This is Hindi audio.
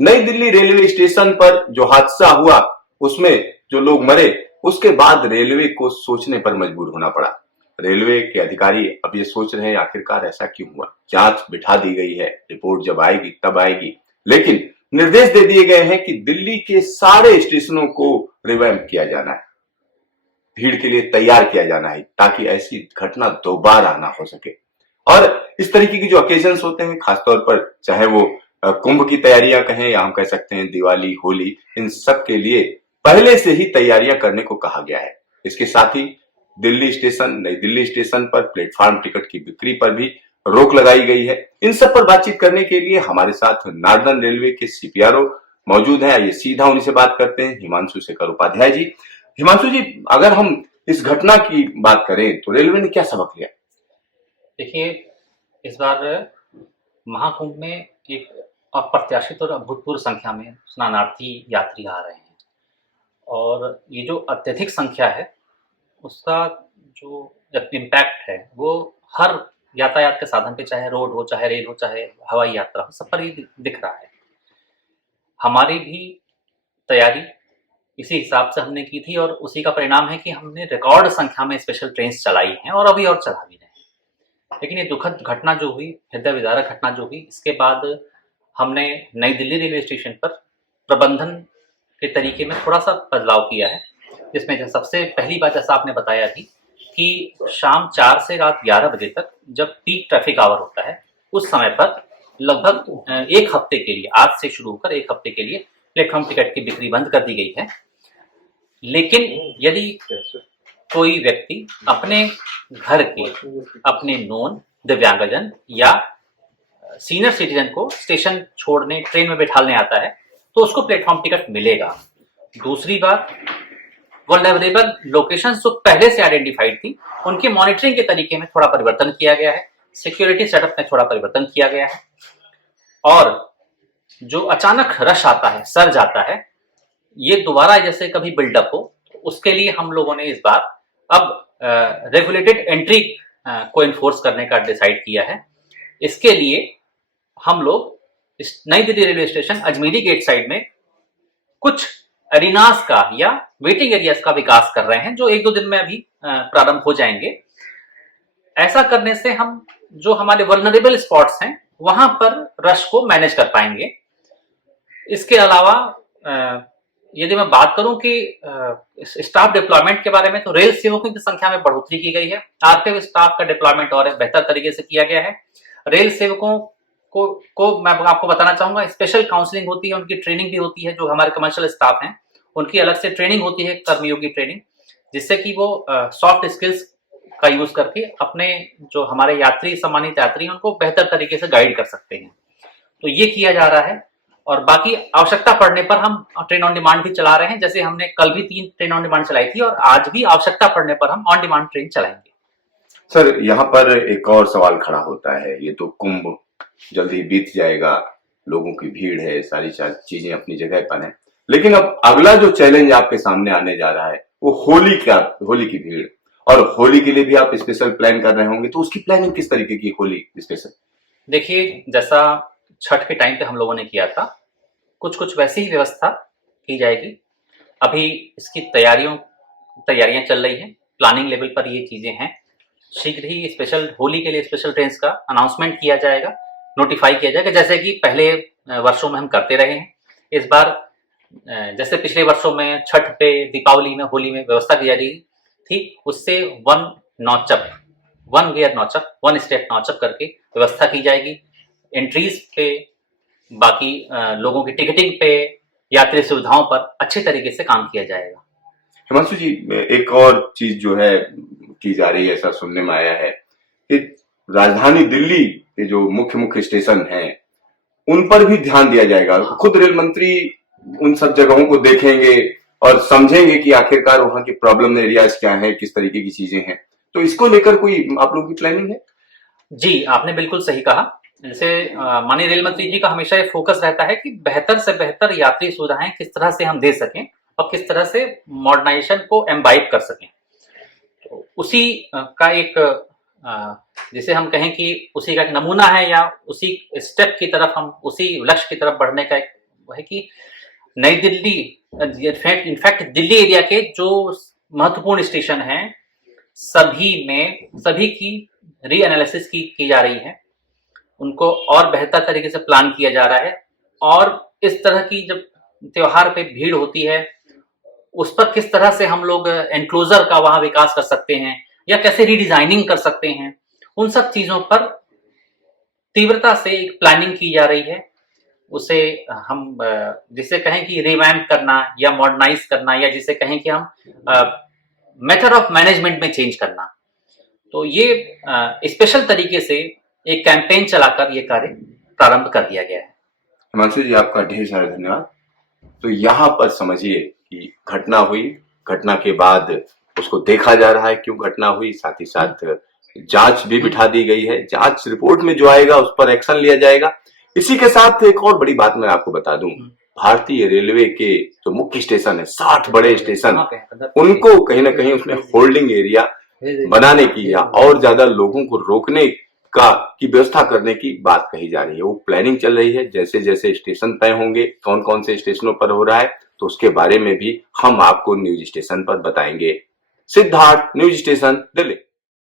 नई दिल्ली रेलवे स्टेशन पर जो हादसा हुआ उसमें जो लोग मरे, उसके बाद रेलवे को सोचने पर मजबूर होना पड़ा। रेलवे के अधिकारी अब ये सोच रहे हैं आखिरकार ऐसा क्यों हुआ। जांच बिठा दी गई है, रिपोर्ट जब आएगी तब आएगी, लेकिन निर्देश दे दिए गए हैं कि दिल्ली के सारे स्टेशनों को रिवैम्प किया जाना है, भीड़ के लिए तैयार किया जाना है, ताकि ऐसी घटना दोबारा ना हो सके। और इस तरीके की जो ओकेजन्स होते हैं, खासतौर पर चाहे वो कुंभ की तैयारियां कहें या हम कह सकते हैं दिवाली, होली, इन सब के लिए पहले से ही तैयारियां करने को कहा गया है। इसके साथ ही दिल्ली स्टेशन, नई दिल्ली स्टेशन पर प्लेटफॉर्म टिकट की बिक्री पर भी रोक लगाई गई है। इन सब पर बातचीत करने के लिए हमारे साथ नॉर्दर्न रेलवे के सीपीआरओ मौजूद हैं। आइए सीधा उन्हीं से बात करते हैं, हिमांशु शेखर उपाध्याय जी। हिमांशु जी, अगर हम इस घटना की बात करें तो रेलवे ने क्या सबक लिया? देखिए, इस बार महाकुंभ में एक अप्रत्याशित और अभूतपूर्व संख्या में स्नानार्थी यात्री आ रहे हैं और ये जो अत्यधिक संख्या है उसका जो इम्पैक्ट है वो हर यातायात के साधन पे, चाहे रोड हो, चाहे रेल हो, चाहे हवाई यात्रा हो, सब पर ही दिख रहा है। हमारी भी तैयारी इसी हिसाब से हमने की थी और उसी का परिणाम है कि हमने रिकॉर्ड संख्या में स्पेशल ट्रेन चलाई हैं और अभी और चला भी रहे हैं। लेकिन ये दुखद घटना जो हुई, हृदय विदारक घटना जो हुई, इसके बाद हमने नई दिल्ली रेलवे स्टेशन पर प्रबंधन के तरीके में थोड़ा सा बदलाव किया है, जिसमें जो सबसे पहली बात जैसा आपने बताया थी कि शाम 4 से रात 11 बजे तक जब पीक ट्रैफिक आवर होता है उस समय पर लगभग एक हफ्ते के लिए, आज से शुरू होकर एक हफ्ते के लिए प्लेटफॉर्म टिकट की बिक्री बंद कर दी गई है। लेकिन यदि कोई व्यक्ति अपने घर के, अपने नोन दिव्यांगजन या सीनियर सिटीजन को स्टेशन छोड़ने, ट्रेन में बैठाने आता है तो उसको प्लेटफॉर्म टिकट मिलेगा। दूसरी बात, वल्नरेबल लोकेशंस जो पहले से आइडेंटिफाइड थी उनके मॉनिटरिंग के तरीके में थोड़ा परिवर्तन किया गया है, सिक्योरिटी सेटअप में थोड़ा परिवर्तन किया गया है और जो अचानक रश आता है, सर्ज आता है, ये दोबारा जैसे कभी बिल्डअप हो, उसके लिए हम लोगों ने इस बार अब रेगुलेटेड एंट्री को इन्फोर्स करने का डिसाइड किया है। इसके लिए हम लोग इस Nai Delhi railway station Ajmeri gate side में कुछ एरिनास का या वेटिंग एरियाज का विकास कर रहे हैं, जो 1-2 दिन में अभी प्रारंभ हो जाएंगे। ऐसा करने से हम जो हमारे वल्नरेबल स्पॉट्स हैं वहां पर रश को मैनेज कर पाएंगे। इसके अलावा यदि मैं बात करूं कि स्टाफ डिप्लॉयमेंट के बारे में, तो रेल सेवकों की संख्या में बढ़ोतरी की गई है। आरपीएफ स्टाफ का डिप्लॉयमेंट और बेहतर तरीके से किया गया है। रेल सेवकों को मैं आपको बताना चाहूंगा, स्पेशल काउंसलिंग होती है, उनकी ट्रेनिंग भी होती है। जो हमारे कमर्शियल स्टाफ हैं उनकी अलग से ट्रेनिंग होती है, कर्मयोगी ट्रेनिंग, जिससे कि वो सॉफ्ट स्किल्स का यूज करके अपने जो हमारे यात्री, सम्मानित यात्री हैं, उनको बेहतर तरीके से गाइड कर सकते हैं। तो ये किया जा रहा है और बाकी आवश्यकता पड़ने पर हम ट्रेन ऑन डिमांड भी चला रहे हैं। जैसे हमने कल भी 3 ट्रेन ऑन डिमांड चलाई थी और आज भी आवश्यकता पड़ने पर हम ऑन डिमांड ट्रेन चलाएंगे। सर, यहाँ पर एक और सवाल खड़ा होता है। ये तो कुंभ जल्दी बीत जाएगा, लोगों की भीड़ है, सारी चीजें अपनी जगह पर है, लेकिन अब अगला जो चैलेंज आपके सामने आने जा रहा है वो होली की भीड़, और होली के लिए भी आप स्पेशल प्लान कर रहे होंगे, तो उसकी प्लानिंग किस तरीके की होली स्पेशल? देखिए, जैसा छठ के टाइम पे हम लोगों ने किया था, कुछ वैसी ही व्यवस्था की जाएगी। अभी इसकी तैयारियां चल रही हैं, प्लानिंग लेवल पर ये चीजें हैं। शीघ्र ही स्पेशल होली के लिए स्पेशल ट्रेन का अनाउंसमेंट किया जाएगा, नोटिफाई किया जाएगा, जैसे कि पहले वर्षों में हम करते रहे हैं। इस बार जैसे पिछले वर्षों में छठ पे, दीपावली में, होली में व्यवस्था की जा रही थी, उससे 1 गियर नौचक, 1 स्टेप नौचक करके व्यवस्था की जाएगी। एंट्रीज पे, बाकी लोगों की टिकटिंग पे, यात्री सुविधाओं पर अच्छे तरीके से काम किया जाएगा। हिमांशु जी, एक और चीज जो है की जा रही है, ऐसा सुनने में आया है कि राजधानी दिल्ली के जो मुख्य स्टेशन हैं उन पर भी ध्यान दिया जाएगा। खुद रेल मंत्री उन सब जगहों को देखेंगे और समझेंगे कि आखिरकार वहां के प्रॉब्लम एरियाज क्या है, किस तरीके की चीजें हैं। तो इसको लेकर कोई आप लोगों की प्लानिंग है? जी, आपने बिल्कुल सही कहा। जैसे माननीय रेल मंत्री जी का हमेशा ये फोकस रहता है कि बेहतर से बेहतर यात्री सुविधाएं किस तरह से हम दे सकें और किस तरह से मॉडर्नाइजेशन को एम्बाइब कर सकें। तो उसी का एक जिसे हम कहें कि उसी का एक नमूना है या उसी स्टेप की तरफ हम, उसी लक्ष्य की तरफ बढ़ने का है कि नई दिल्ली, इनफैक्ट दिल्ली एरिया के जो महत्वपूर्ण स्टेशन हैं सभी की रीएनालिसिस की जा रही है, उनको और बेहतर तरीके से प्लान किया जा रहा है। और इस तरह की जब त्योहार पे भीड़ होती है उस पर किस तरह से हम लोग एनक्लोजर का वहां विकास कर सकते हैं या कैसे रीडिजाइनिंग कर सकते हैं, उन सब चीजों पर तीव्रता से एक प्लानिंग की जा रही है। उसे हम जिसे कहें कि रिवैम्प करना या मॉडर्नाइज करना, या जिसे कहें कि हम मेथड ऑफ मैनेजमेंट में चेंज करना। तो ये स्पेशल तरीके से एक कैंपेन चलाकर ये कार्य प्रारंभ कर दिया गया है। हिमांशु जी, आपका ढेर सारा धन्यवाद। तो यहाँ पर समझिए कि घटना हुई, घटना के बाद उसको देखा जा रहा है क्यों घटना हुई, साथ ही साथ जांच भी बिठा दी गई है। जांच रिपोर्ट में जो आएगा उस पर एक्शन लिया जाएगा। इसी के साथ एक और बड़ी बात मैं आपको बता दूं, भारतीय रेलवे के जो मुख्य स्टेशन है, 60 बड़े स्टेशन, उनको कहीं ना कहीं उसमें होल्डिंग एरिया बनाने की या और ज्यादा लोगों को रोकने की व्यवस्था करने की बात कही जा रही है। वो प्लानिंग चल रही है। जैसे जैसे स्टेशन तय होंगे, कौन कौन से स्टेशनों पर हो रहा है, तो उसके बारे में भी हम आपको न्यूज स्टेशन पर बताएंगे। Siddharth, news station, Delhi.